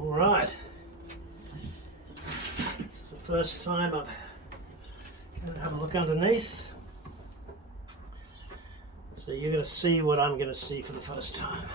All right. This is the first time I'm going to have a look underneath. So you're going to see what I'm going to see for the first time.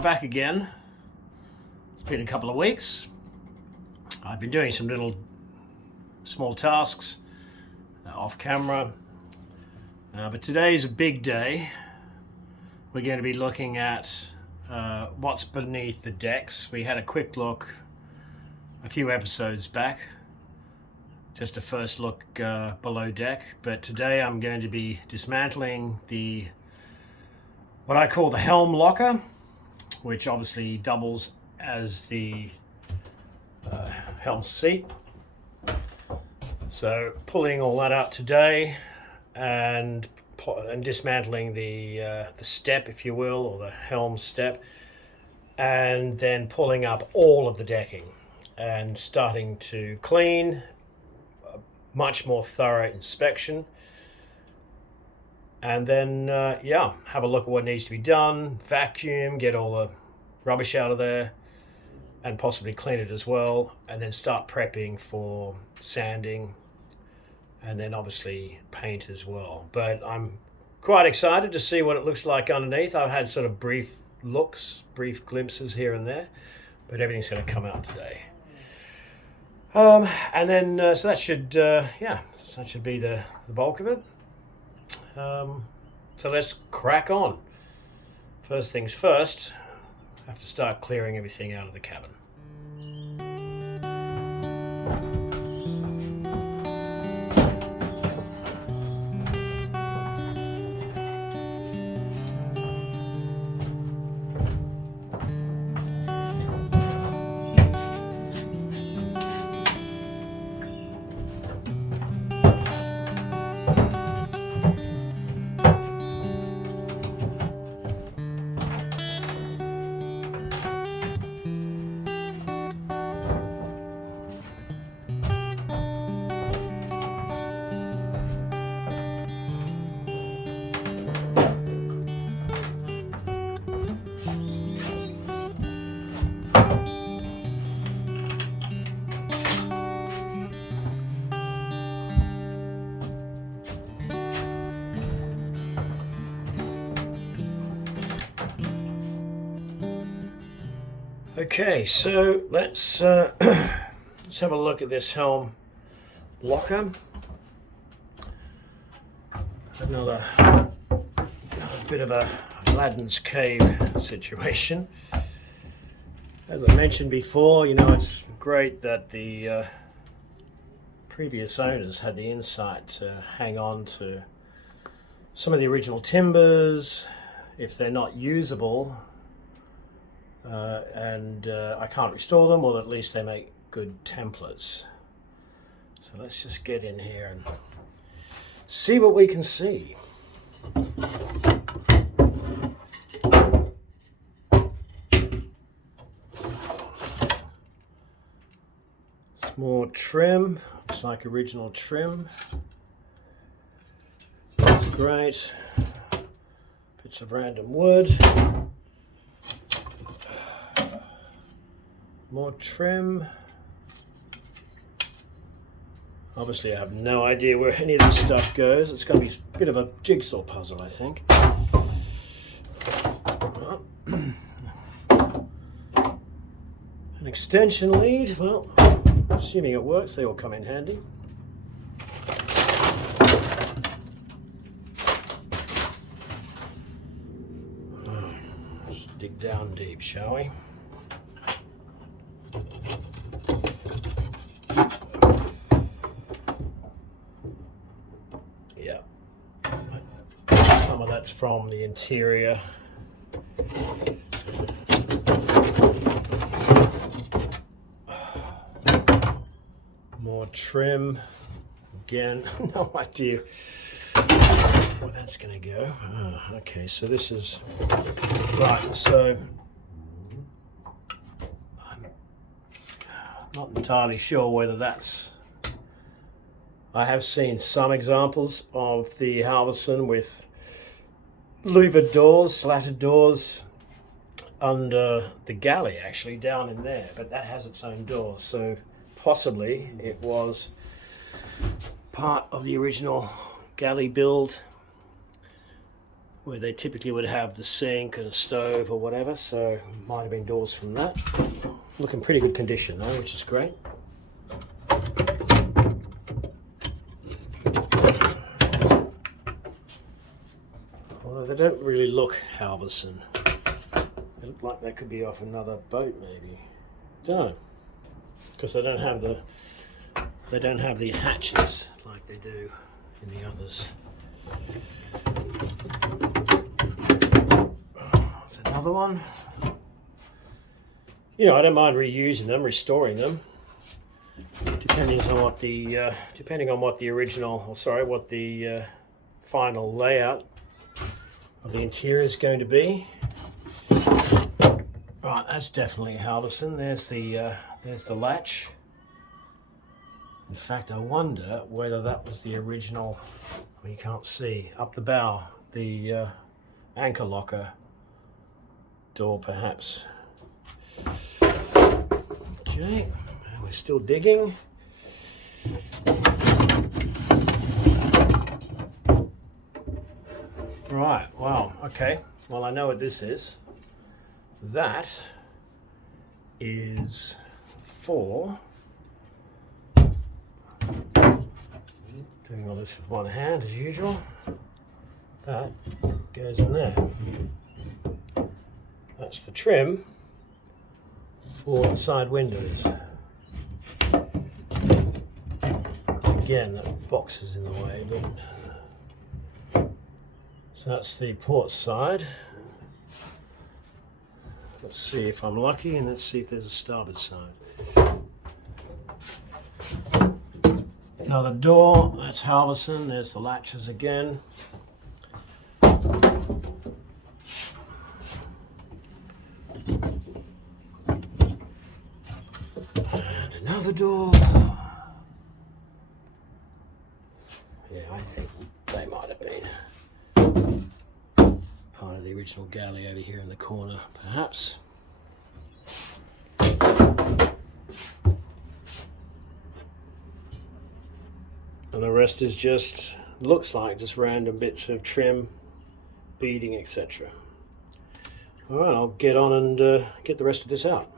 Back again. It's been a couple of weeks. I've been doing some little small tasks off camera, but today's a big day. We're going to be looking at what's beneath the decks. We had a quick look a few episodes back, just a first look below deck, but today I'm going to be dismantling what I call the helm locker, which obviously doubles as the helm seat. So pulling all that out today and dismantling the step, if you will, or the helm step, and then pulling up all of the decking and starting to clean, a much more thorough inspection. And then, have a look at what needs to be done, vacuum, get all the rubbish out of there, and possibly clean it as well, and then start prepping for sanding, and then obviously paint as well. But I'm quite excited to see what it looks like underneath. I've had sort of brief glimpses here and there, but everything's going to come out today. And then, so that should be the bulk of it. So let's crack on. First things first, I have to start clearing everything out of the cabin. Okay, so let's have a look at this helm locker. Another bit of a Aladdin's cave situation. As I mentioned before, it's great that the previous owners had the insight to hang on to some of the original timbers if they're not usable. I can't restore them, or at least they make good templates. So let's just get in here and see what we can see. It's more trim, looks like original trim. That's great. Bits of random wood. More trim. Obviously I have no idea where any of this stuff goes. It's going to be a bit of a jigsaw puzzle, I think. An extension lead, well, assuming it works, they all come in handy. Let's dig down deep, shall we? Yeah, some of that's from the interior. trim. Again, no idea where that's going to go. Oh, okay, so this is right. So I'm not entirely sure whether that's. I have seen some examples of the Halverson with louvered doors, slatted doors under the galley, actually down in there, but that has its own door, so possibly it was part of the original galley build where they typically would have the sink and a stove or whatever, so might have been doors from that. Looking pretty good condition though, which is great. Although they don't really look Halverson. They look like they could be off another boat maybe. Don't know. Because they don't have the hatches like they do in the others. There's another one. You know, I don't mind reusing them, restoring them, depending on what the final layout of the interior is going to be. Right, that's definitely a Halverson. There's the latch. In fact, I wonder whether that was the original. Well, you can't see up the bow, the anchor locker door, perhaps. Okay, we're still digging. Right. Wow. Okay. Well, I know what this is. That is for doing all this with one hand as usual. That goes in there. That's the trim for the side windows. Again, that box is in the way, but so that's the port side. Let's see if I'm lucky, and let's see if there's a starboard side. Another door, that's Halverson. There's the latches again. And another door. Yeah, I think they might have been part of the original galley over here in the corner, perhaps. And the rest is just, looks like just random bits of trim, beading, etc. All right, I'll get on and get the rest of this out.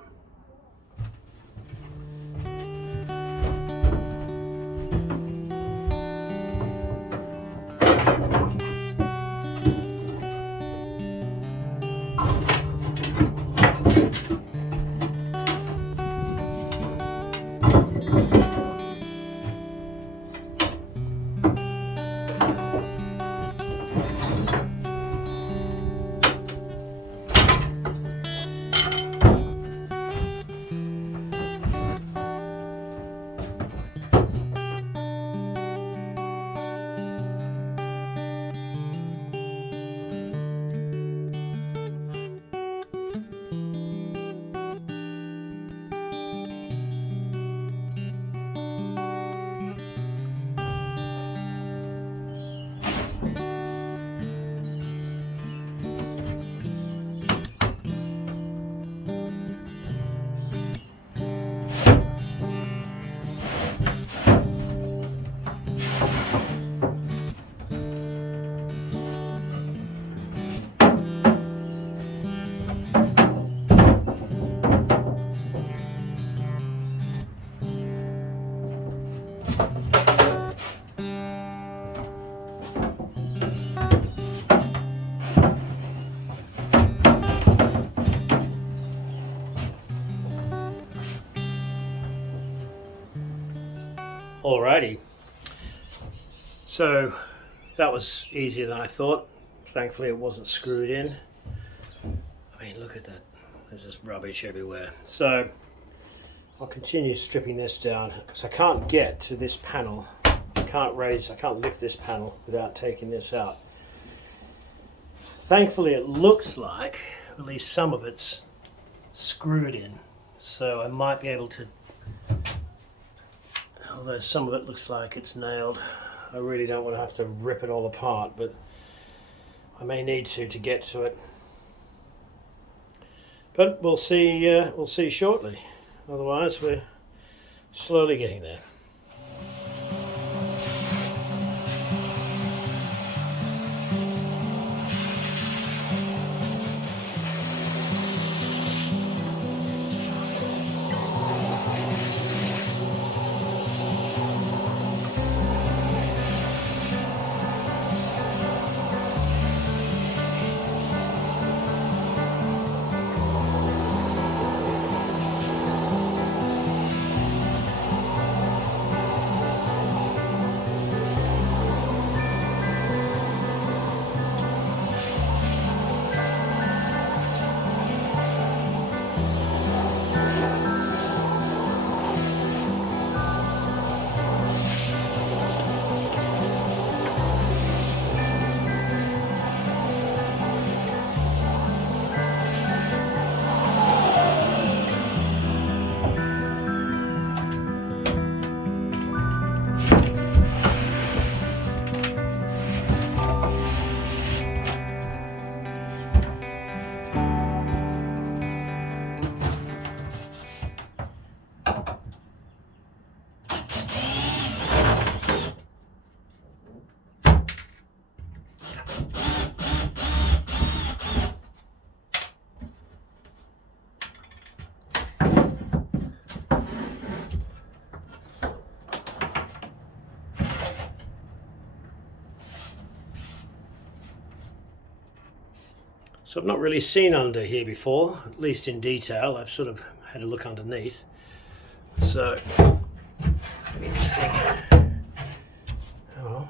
Alrighty, so that was easier than I thought. Thankfully it wasn't screwed in. I mean, look at that, there's just rubbish everywhere. So I'll continue stripping this down because I can't get to this panel. I can't lift this panel without taking this out. Thankfully it looks like at least some of it's screwed in, so I might be able to, although some of it looks like it's nailed. I really don't want to have to rip it all apart, but I may need to get to it. But we'll see shortly. Otherwise, we're slowly getting there. So I've not really seen under here before, at least in detail. I've sort of had a look underneath. So, interesting. Oh,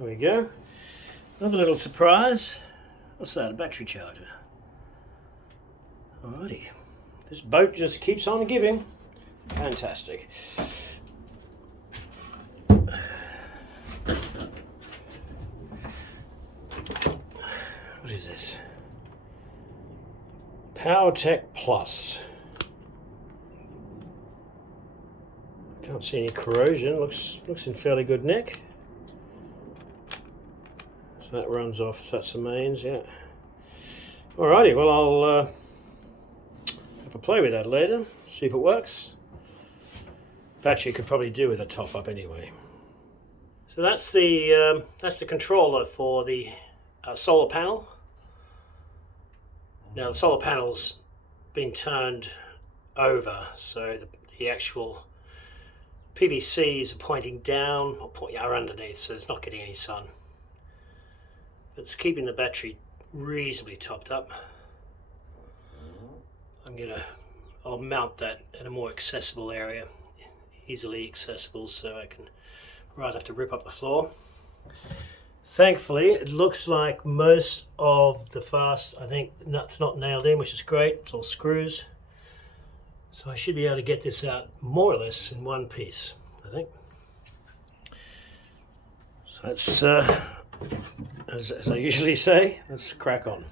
there we go. Another little surprise. What's that, a battery charger? Alrighty. This boat just keeps on giving. Fantastic. What is this? PowerTech Plus. Can't see any corrosion. Looks in fairly good nick. So that runs off. So that's the mains, yeah. Alrighty. Well, I'll have a play with that later. See if it works. Battery could probably do with a top up anyway. So that's the controller for the solar panel. Now the solar panel's been turned over, so the actual PVCs are pointing down or are underneath, so it's not getting any sun. It's keeping the battery reasonably topped up. I'll mount that in a more accessible area, easily accessible, so I can rather have to rip up the floor. Thankfully, it looks like most of the I think nuts not nailed in, which is great. It's all screws. So I should be able to get this out more or less in one piece, I think. So let's, as I usually say, let's crack on.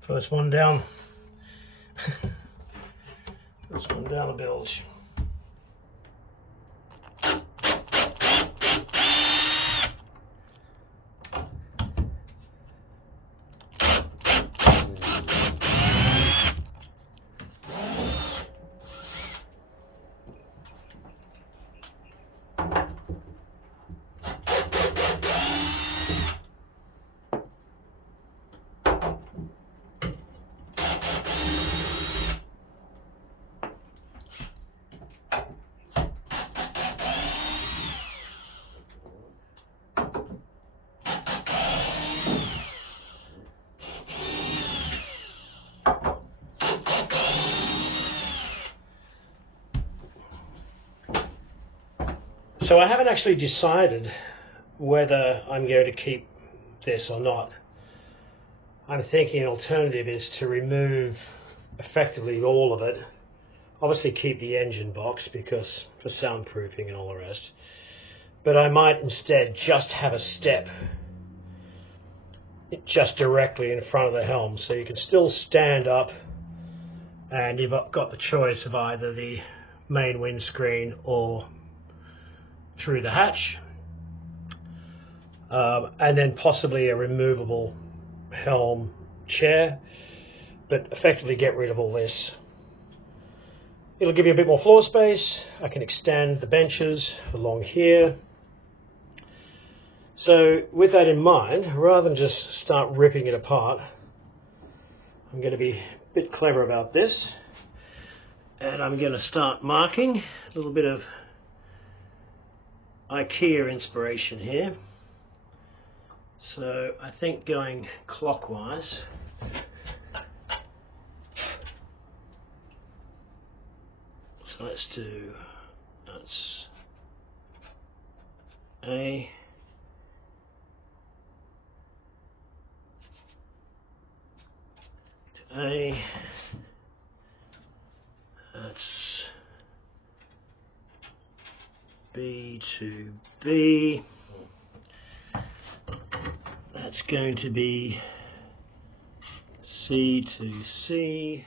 First one down. First one down the bilge. So I haven't actually decided whether I'm going to keep this or not. I'm thinking an alternative is to remove effectively all of it. Obviously keep the engine box because for soundproofing and all the rest. But I might instead just have a step just directly in front of the helm, so you can still stand up and you've got the choice of either the main windscreen or through the hatch, and then possibly a removable helm chair, but effectively get rid of all this. It'll give you a bit more floor space. I can extend the benches along here. So with that in mind, rather than just start ripping it apart, I'm going to be a bit clever about this, and I'm going to start marking a little bit of IKEA inspiration here. So I think going clockwise, so let's do, that's A, to A, that's B to B, that's going to be C to C.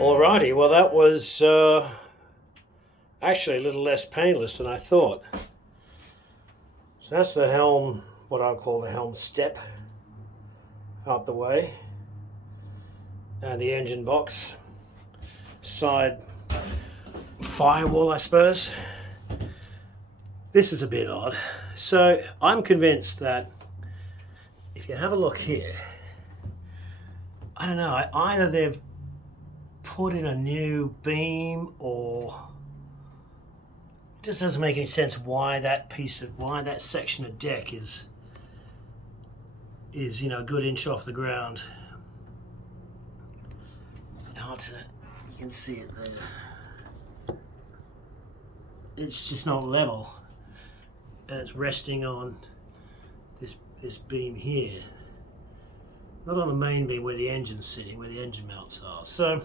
Alrighty, well that was actually a little less painless than I thought. So that's the helm, what I'll call the helm step, out the way, and the engine box, side firewall I suppose. This is a bit odd. So I'm convinced that if you have a look here, I don't know, either they've put in a new beam, or it just doesn't make any sense why that section of deck is you know, a good inch off the ground. You can see it there. It's just not level, and it's resting on this beam here, not on the main beam where the engine's sitting, where the engine mounts are. So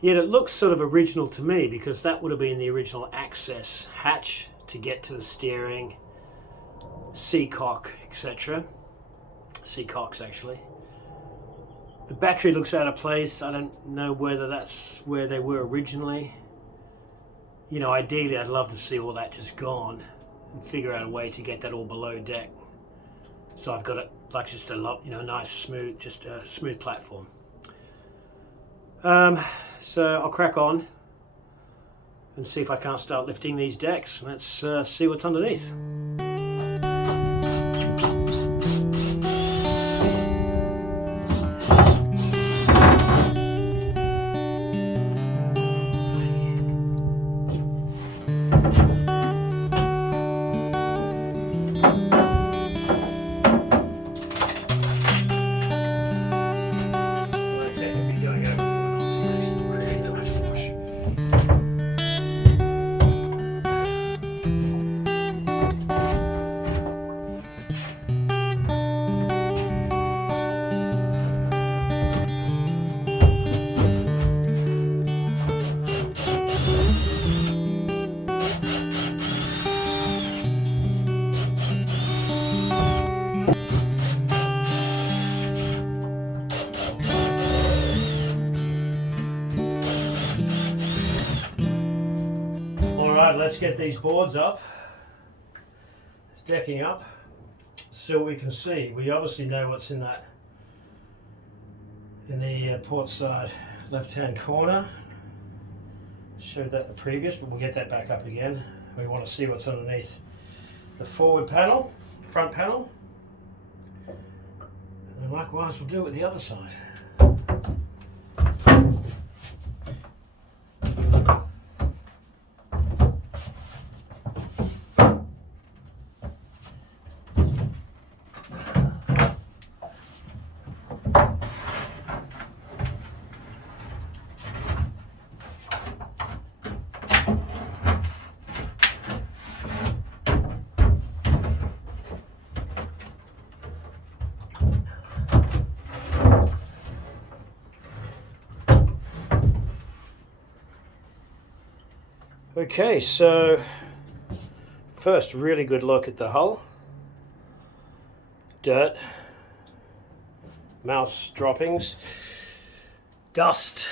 yet it looks sort of original to me, because that would have been the original access hatch to get to the steering, seacock, etc. Seacocks, actually. The battery looks out of place. I don't know whether that's where they were originally. You know, ideally I'd love to see all that just gone and figure out a way to get that all below deck. So I've got it like just a lot, you know, nice smooth, just a smooth platform. So I'll crack on and see if I can't start lifting these decks. Let's see what's underneath. Alright, let's get these boards up. It's decking up. So we can see. We obviously know what's in that, in the port side left-hand corner. Showed that in the previous, but we'll get that back up again. We want to see what's underneath the forward panel, front panel. And likewise we'll do it with the other side. Okay, so first really good look at the hull. Dirt, mouse droppings, dust,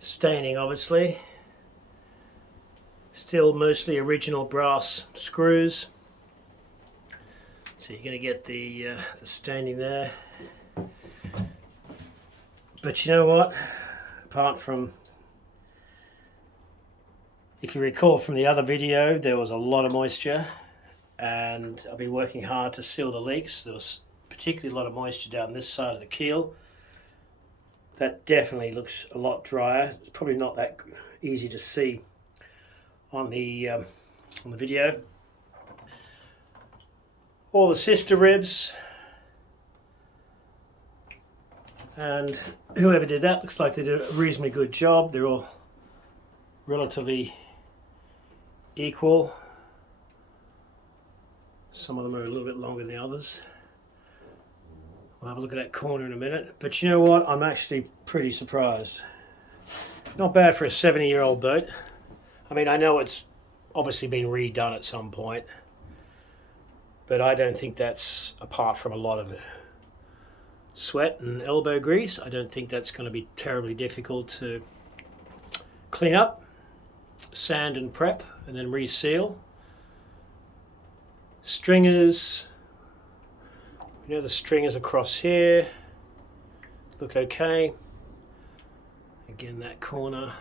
staining obviously, still mostly original brass screws. So you're going to get the staining there. But you know what, apart from, if you recall from the other video, there was a lot of moisture, and I've been working hard to seal the leaks. There was particularly a lot of moisture down this side of the keel. That definitely looks a lot drier. It's probably not that easy to see on the video. All the sister ribs, and whoever did that looks like they did a reasonably good job. They're all relatively equal. Some of them are a little bit longer than the others. We'll have a look at that corner in a minute. But you know what? I'm actually pretty surprised. Not bad for a 70-year-old boat. I mean, I know it's obviously been redone at some point, but I don't think that's, apart from a lot of sweat and elbow grease, I don't think that's going to be terribly difficult to clean up, sand and prep, and then reseal. Stringers, you know, the stringers across here look okay. Again, that corner,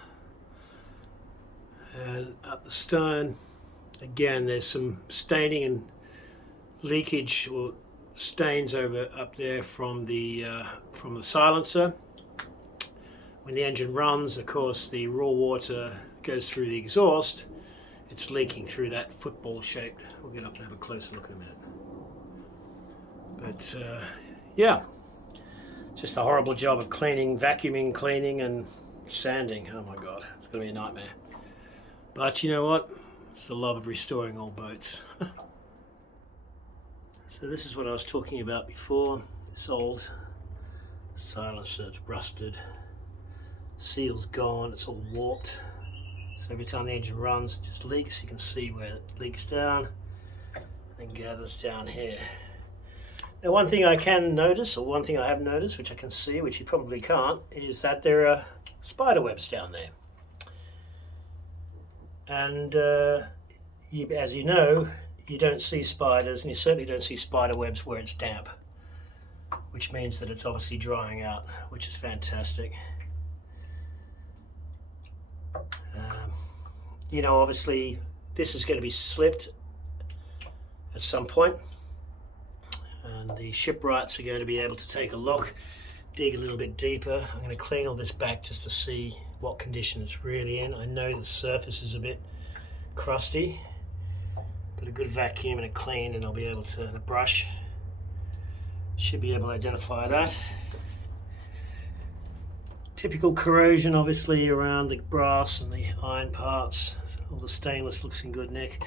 and up the stern again there's some staining and leakage or stains up there from the silencer. When the engine runs, of course, the raw water goes through the exhaust. It's leaking through that football shape. We'll get up and have a closer look in a minute. But yeah, just a horrible job of cleaning, vacuuming, cleaning and sanding. Oh my God, it's going to be a nightmare. But you know what? It's the love of restoring old boats. So this is what I was talking about before. This old silencer, it's rusted. Seal's gone, it's all warped. So every time the engine runs, it just leaks. You can see where it leaks down and gathers down here. Now, one thing I can notice, or one thing I have noticed, which I can see, which you probably can't, is that there are spider webs down there. And as you know, you don't see spiders, and you certainly don't see spider webs where it's damp, which means that it's obviously drying out, which is fantastic. You know, obviously this is going to be slipped at some point, and the shipwrights are going to be able to take a look, dig a little bit deeper. I'm going to clean all this back just to see what condition it's really in. I know the surface is a bit crusty, but a good vacuum and a clean, and I'll be able to, and a brush, should be able to identify that. Typical corrosion obviously around the brass and the iron parts. All the stainless looks in good nick.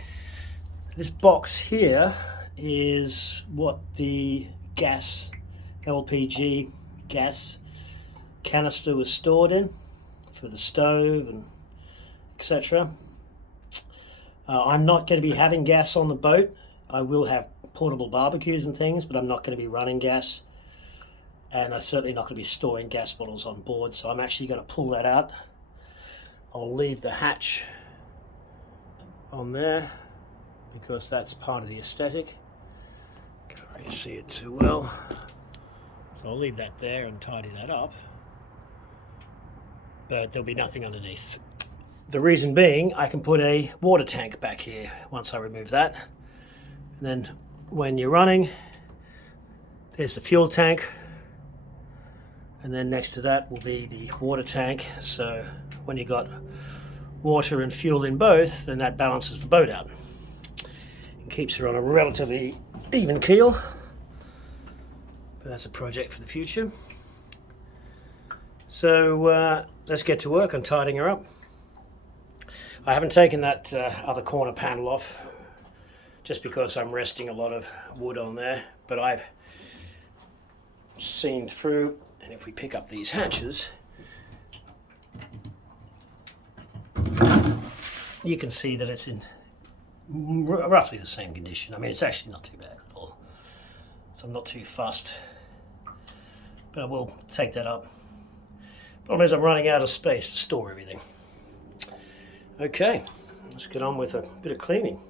This box here is what the gas, LPG gas canister was stored in for the stove and etc. I'm not going to be having gas on the boat. I will have portable barbecues and things, but I'm not going to be running gas. And I'm certainly not going to be storing gas bottles on board, so I'm actually going to pull that out. I'll leave the hatch on there because that's part of the aesthetic. Can't really see it too well, so I'll leave that there and tidy that up, but there'll be nothing underneath. The reason being, I can put a water tank back here once I remove that, and then when you're running, there's the fuel tank. And then next to that will be the water tank. So when you got water and fuel in both, then that balances the boat out and keeps her on a relatively even keel. But that's a project for the future. So let's get to work on tidying her up. I haven't taken that other corner panel off just because I'm resting a lot of wood on there, but I've seen through. And if we pick up these hatches, you can see that it's in roughly the same condition. I mean, it's actually not too bad at all. So I'm not too fussed, but I will take that up. Problem is I'm running out of space to store everything. Okay, let's get on with a bit of cleaning.